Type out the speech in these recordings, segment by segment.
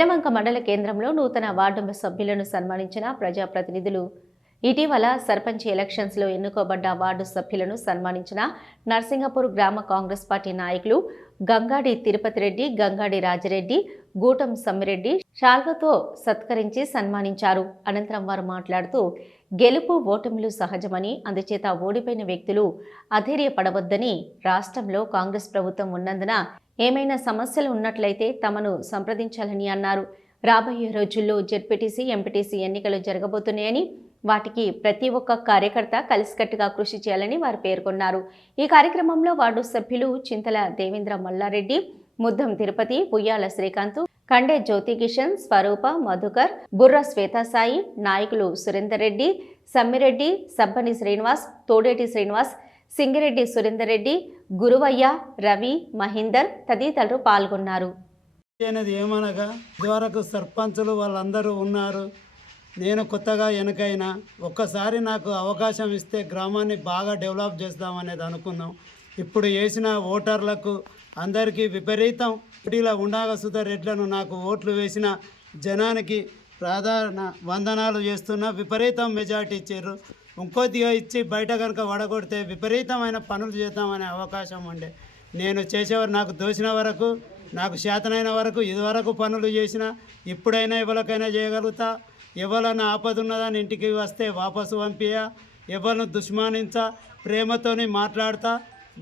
నెలమంక మండల కేంద్రంలో నూతన వార్డు సభ్యులను సన్మానించిన ప్రజాప్రతినిధులు. ఇటీవల సర్పంచ్ ఎలక్షన్స్లో ఎన్నుకోబడ్డ వార్డు సభ్యులను సన్మానించిన నర్సింగపూర్ గ్రామ కాంగ్రెస్ పార్టీ నాయకులు గంగాడి తిరుపతి రెడ్డి గంగాడి రాజిరెడ్డి గూటం సమ్మిరెడ్డి షాల్వతో సత్కరించి సన్మానించారు. అనంతరం వారు మాట్లాడుతూ గెలుపు ఓటమిలు సహజమని అందుచేత ఓడిపోయిన వ్యక్తులు అధైర్యపడవద్దని రాష్ట్రంలో కాంగ్రెస్ ప్రభుత్వం ఉన్నందున ఏమైనా సమస్యలు ఉన్నట్లయితే తమను సంప్రదించాలని అన్నారు. రాబోయే రోజుల్లో జెడ్పీటీసీ ఎంపీటీసీ ఎన్నికలు జరగబోతున్నాయని వాటికి ప్రతి ఒక్క కార్యకర్త కలిసికట్టుగా కృషి చేయాలని వారు పేర్కొన్నారు. ఈ కార్యక్రమంలో వార్డు సభ్యులు చింతల దేవేంద్ర మల్లారెడ్డి ముద్దం తిరుపతి ఉయ్యాల శ్రీకాంత్ కండే జ్యోతి కిషన్ స్వరూప మధుకర్ బుర్ర శ్వేతాసాయి నాయకులు సురేందర్ రెడ్డి సమ్మిరెడ్డి సబ్బని శ్రీనివాస్ తోడేటి శ్రీనివాస్ సింగిరెడ్డి సురేందర్ రెడ్డి గురువయ్య రవి మహేందర్ తదితరులు పాల్గొన్నారు. అనేది ఏమనగా ఇదివరకు సర్పంచులు వాళ్ళందరూ ఉన్నారు. నేను కొత్తగా వెనకైనా ఒక్కసారి నాకు అవకాశం ఇస్తే గ్రామాన్ని బాగా డెవలప్ చేస్తామనేది అనుకున్నాం. ఇప్పుడు వేసిన ఓటర్లకు అందరికీ విపరీతం ఇటీలా ఉండాగ సుధా రెడ్లను నాకు ఓట్లు వేసిన జనానికి ప్రాధాన వందనాలు చేస్తున్న విపరీతం మెజార్టీ ఇచ్చారు. ఇంకొద్దిగా ఇచ్చి బయట కనుక వడగొడితే విపరీతమైన పనులు చేద్దామనే అవకాశం ఉండే. నేను చేసేవారు నాకు దోసిన వరకు నాకు శాతనైన వరకు ఇదివరకు పనులు చేసిన ఇప్పుడైనా ఎవరికైనా చేయగలుగుతా. ఎవరైనా ఆపదున్నదని ఇంటికి వస్తే వాపసు పంపియా ఎవరిని దుష్మానించా ప్రేమతోని మాట్లాడతా.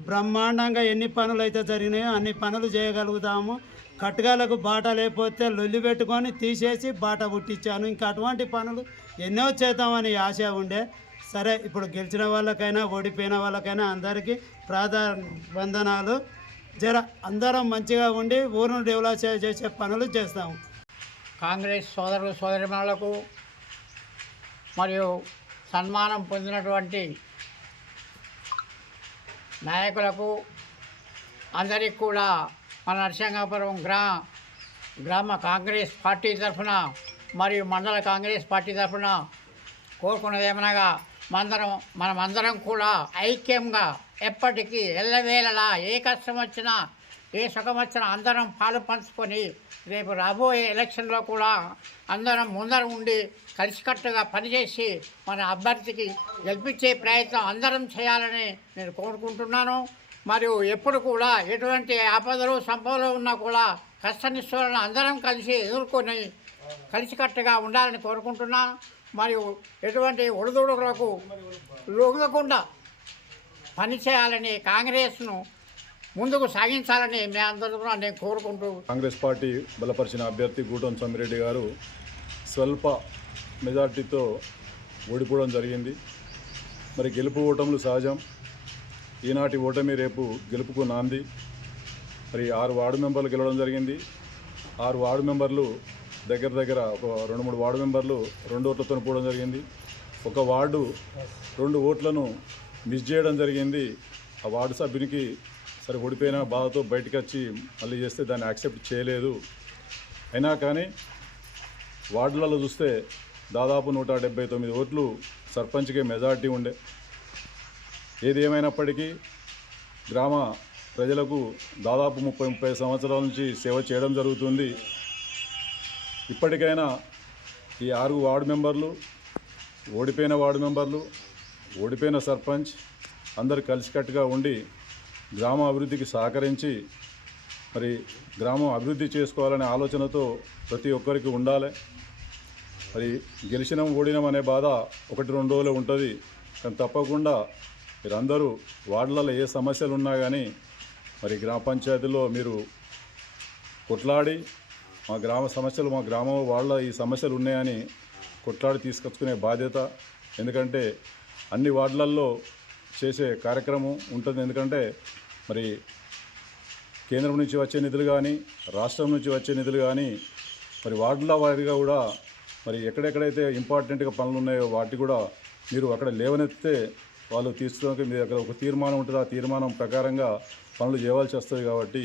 బ్రహ్మాండంగా ఎన్ని పనులు అయితే జరిగినాయో అన్ని పనులు చేయగలుగుతాము. కట్టుగాలకు బాట లేకపోతే లొల్లి పెట్టుకొని తీసేసి బాట పుట్టించాను. ఇంకా అటువంటి పనులు ఎన్నో చేద్దామని ఆశ ఉండే. సరే ఇప్పుడు గెలిచిన వాళ్ళకైనా ఓడిపోయిన వాళ్ళకైనా అందరికీ ప్రాధా వందనాలు జర అందరం మంచిగా ఉండి ఊరును డెవలప్ చేసే పనులు చేస్తాము. కాంగ్రెస్ సోదరులు సోదరిమణులకు మరియు సన్మానం పొందినటువంటి నాయకులకు అందరికి కూడా మన నరసింగాపురం గ్రా గ్రామ కాంగ్రెస్ పార్టీ తరఫున మరియు మండల కాంగ్రెస్ పార్టీ తరఫున కోరుకున్నది ఏమనగా మందరం మనమందరం కూడా ఐక్యంగా ఎప్పటికీ ఎల్లవేళలా ఏ కష్టం వచ్చినా ఏ సుఖం వచ్చినా అందరం పాలు పంచుకొని రేపు రాబోయే ఎలక్షన్లో కూడా అందరం ముందర ఉండి కలిసికట్టుగా పనిచేసి మన అభ్యర్థికి గెలిపించే ప్రయత్నం అందరం చేయాలని నేను కోరుకుంటున్నాను. మరియు ఎప్పుడు కూడా ఎటువంటి ఆపదలు సంపదలు ఉన్నా కూడా కష్ట నిష్ఠులను అందరం కలిసి ఎదుర్కొని కలిసికట్టుగా ఉండాలని కోరుకుంటున్నాను. మరియు ఎటువంటి ఒడిదుడుకులకు లొంగకుండా పనిచేయాలని కాంగ్రెస్ను ముందుకు సాగించాలని మీ అందరూ నేను కోరుకుంటూ కాంగ్రెస్ పార్టీ బలపరిచిన అభ్యర్థి గూటం సమ్మిరెడ్డి గారు స్వల్ప మెజార్టీతో ఓడిపోవడం జరిగింది. మరి గెలుపు ఓటములు సహజం. ఈనాటి ఓటమి రేపు గెలుపుకు నాంది. మరి ఆరు వార్డు మెంబర్లు గెలవడం జరిగింది. ఆరు వార్డు మెంబర్లు దగ్గర దగ్గర ఒక రెండు మూడు వార్డు మెంబర్లు రెండు ఓట్లతో పోవడం జరిగింది. ఒక వార్డు రెండు ఓట్లను మిస్ చేయడం జరిగింది. ఆ వార్డు సభ్యునికి సరే ఓడిపోయిన బాధతో బయటకు వచ్చి మళ్ళీ చేస్తే దాన్ని యాక్సెప్ట్ చేయలేదు. అయినా కానీ వార్డులలో చూస్తే దాదాపు నూట డెబ్బై తొమ్మిది ఓట్లు సర్పంచ్కే మెజార్టీ ఉండే. ఏది ఏమైనప్పటికీ గ్రామ ప్రజలకు దాదాపు ముప్పై ముప్పై సంవత్సరాల నుంచి సేవ చేయడం జరుగుతుంది. ఇప్పటికైనా ఈ ఆరు వార్డు మెంబర్లు ఓడిపోయిన వార్డు మెంబర్లు ఓడిపోయిన సర్పంచ్ అందరు కలిసికట్టుగా ఉండి గ్రామ అభివృద్ధికి సహకరించి మరి గ్రామం అభివృద్ధి చేసుకోవాలనే ఆలోచనతో ప్రతి ఒక్కరికి ఉండాలి. మరి గెలిచినాం ఓడినాం అనే బాధ ఒకటి రెండు రోజులు ఉంటుంది. కానీ తప్పకుండా మీరందరూ వార్డులలో ఏ సమస్యలు ఉన్నా కానీ మరి గ్రామ పంచాయతీలో మీరు కొట్లాడి మా గ్రామ సమస్యలు మా గ్రామం వాళ్ళ ఈ సమస్యలు ఉన్నాయని కొట్లాడి తీసుకొచ్చుకునే బాధ్యత. ఎందుకంటే అన్ని వార్డులలో చేసే కార్యక్రమం ఉంటుంది. ఎందుకంటే మరి కేంద్రం నుంచి వచ్చే నిధులు కానీ రాష్ట్రం నుంచి వచ్చే నిధులు కానీ మరి వార్డుల వారిగా కూడా మరి ఎక్కడెక్కడైతే ఇంపార్టెంట్గా పనులు ఉన్నాయో వాటి కూడా మీరు అక్కడ లేవనెత్తితే వాళ్ళు తీసుకోవడానికి మీ దగ్గర ఒక తీర్మానం ఉంటుంది. ఆ తీర్మానం ప్రకారంగా పనులు చేయవలసి వస్తుంది కాబట్టి